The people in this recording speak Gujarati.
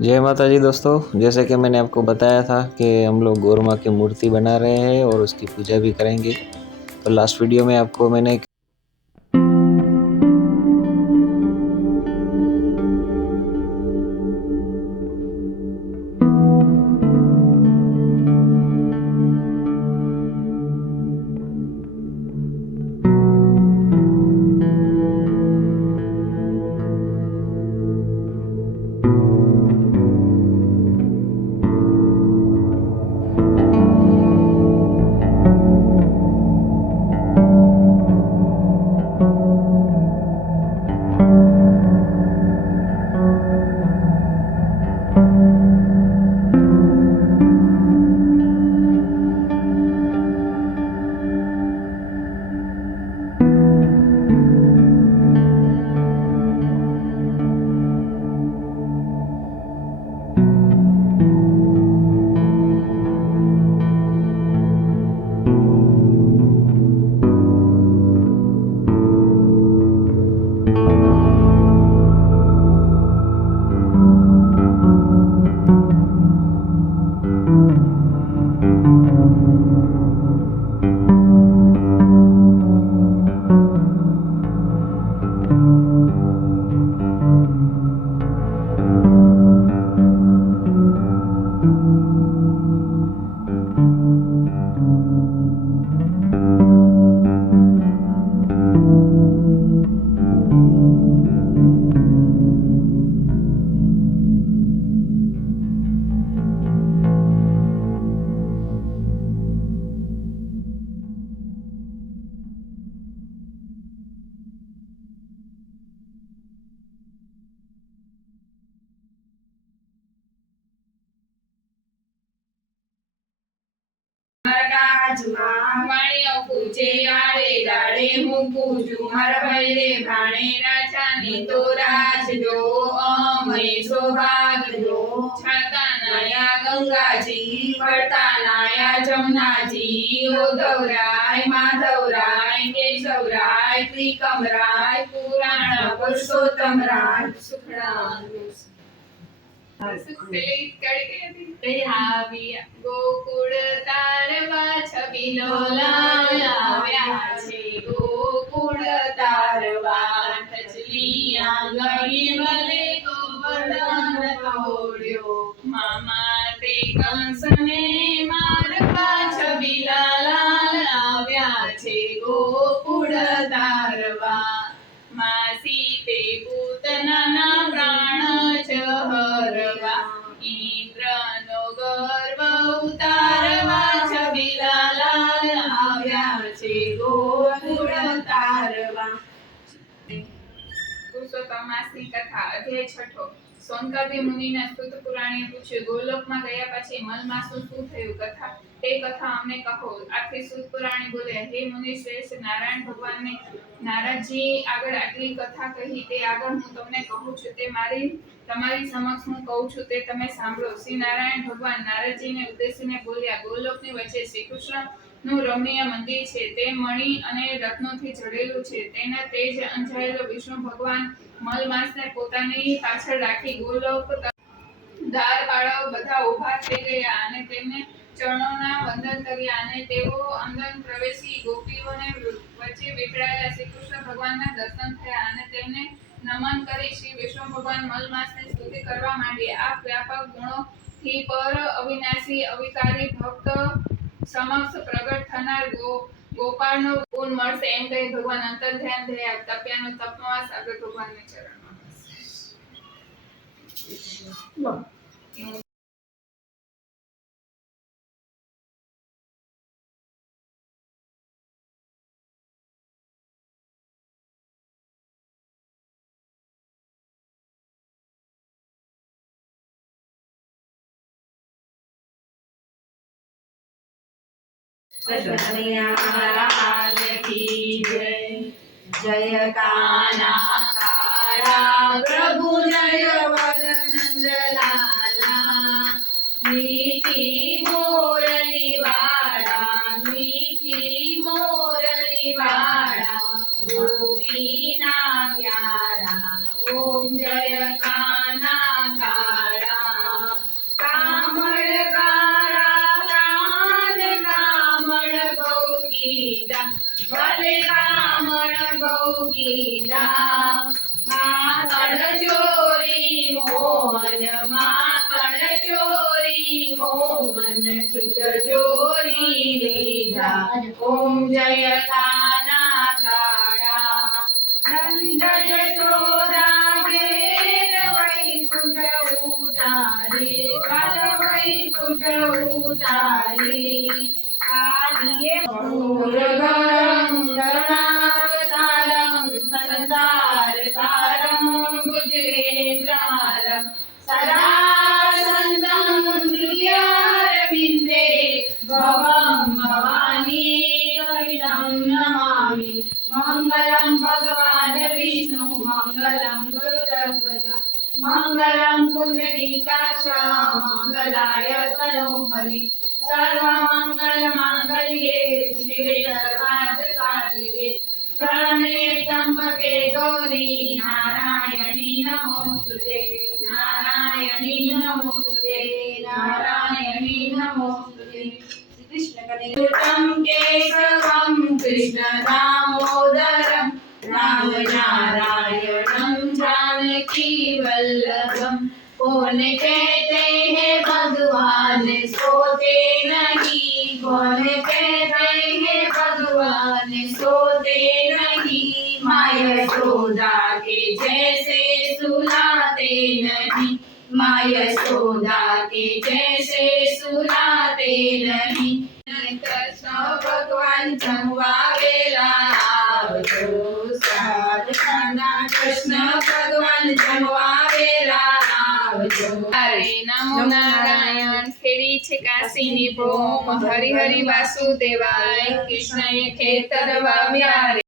जय माता जी दोस्तों। जैसे कि मैंने आपको बताया था कि हम लोग गौर माँ की मूर्ति बना रहे हैं और उसकी पूजा भी करेंगे। तो लास्ट वीडियो में आपको मैंने વાણીઓ પૂછે આડે દાડે હું પૂછું મારા ભાઈ રે ભાણે રાજાની તો રાજ જો અમે સૌભાગ્ય છાતા નાયા ગંગાજી પડતા નાયા જમનાજી ઉદ્ધવરાય માધવરાય કેશવરાય ત્રિકમરાય પુરાણ પુરુષોત્તમરાય સુખડાન ગોકુળ તારવા છબીલો લાવ્યા છે ગોકુળ તારવા ટચલી આંગળી વલે ગોવર્ધન તોડ્યો મામા તે કંસને મારવા છબીલા લાવ્યા છે ગોકુળ તારવા માસી તે પૂતનાના પ્રાણ હરવા ઇન્દ્રનો ગર્વ ઉતારવા છબીલા આવ્યા છે ગોકુળ તારવા પુરુષોત્તમ માસની કથા અધ્યાય છઠ્ઠો સોનકાદી મુનિના સ્તુત પુરાણીએ પૂછ્યું ગોલોકમાં ગયા પછી મલમાસનું શું થયું કથા તે કથા અમને કહો આથી સુત પુરાણી બોલે હે મુનિ શ્રેષ્ઠ નારાયણ ભગવાનને નારદજી આગળ આટલી કથા કહી તે આગળ હું તમને કહું છું તે તમારી સમક્ષ હું કહું છું તે તમે સાંભળો શ્રી નારાયણ ભગવાન નારદજીને ઉદ્દેશીને બોલ્યા ગોલોકની વચ્ચે શ્રી કૃષ્ણ નું રમણીય મંદિર છે તે મણિ અને રત્નોથી જડેલું છે તેના તેજ અંજાયેલો વિષ્ણુ ભગવાન મલમાસને પોતાની પાછળ રાખી ગોલોક દ્વારપાળો બધા ઊભા થઈ ગયા અને તેમને ચરણોના વંદન કર્યા અને તેઓ અંદર પ્રવેશી ગોપીઓને વચ્ચે વિખરાયેલા શ્રી કૃષ્ણ ભગવાનના દર્શન થયા અને તેમને નમન કરી શ્રી વિષ્ણુ ભગવાન મલમાસની સ્તુતિ કરવા માંડ્યા આ વ્યાપક ગુણોથી પર અવિનાશી અવિકારી ભક્ત સમક્ષ પ્રગટ થનાર ગોપાળનો ગુણ મળશે એમ કહી ભગવાન અંતર ધ્યાન થયા તપ્યાનો તપવાસ આગળ ભગવાનને ચરણમાં लाल की जय कान्हा काला प्रभु जय वरनंद लाला मीठी मोरली वाड़ा गोपीना प्यारा ओम जय कान्हा काला ભલે બ્રાહ્મણ બહુ કીધા માખણ ચોરી મોહન માખણ ચોરી મોહન છૂટ ચોરી લીધા ઓમ જય કાના કાળા નંદ યશોદા ઘેર વૈકુંઠ ઉતારી વર વૈકુંઠ ઉતારી આલિએ ગૌરગરમ કરુણાવતારમ સંસાર સારમ ગુજરેન્દ્રહારમ સદા સંતમ હૃદયારવિંદે ભવમ ભવાની સહિતમ નમામિ મંગલમ ભગવાન વિષ્ણુ મંગલમ ગુરુદત્ત મંગલમ પુંડરીકાક્ષ મંગલાય તનોહરિ सर्वमङ्गलमाङ्गल्ये शिवे सर्वार्थसाधिके शरण्ये त्र्यम्बके गौरी नारायणी नमोस्तुते नारायणी नमोस्तुते नारायणी नमोस्तुते कृष्ण केशवं कृष्ण दामोदरं राम नारायणं जानकी वल्लभं कौन कहते हैं भगवान सोते नहीं कौन कहते हैं भगवान सोते नहीं माया यशोदा के जैसे सुलाते नहीं माया यशोदा के जैसे सुलाते नहीं कृष्ण भगवान जमवावेला आवजो साधना कृष्ण भगवान जमवावेला હરે નમો નારાયણ ખેડી છે કાશીની ભોમ હરિ હરિ વાસુદેવાય કૃષ્ણએ ખેતર વાવ્યા રે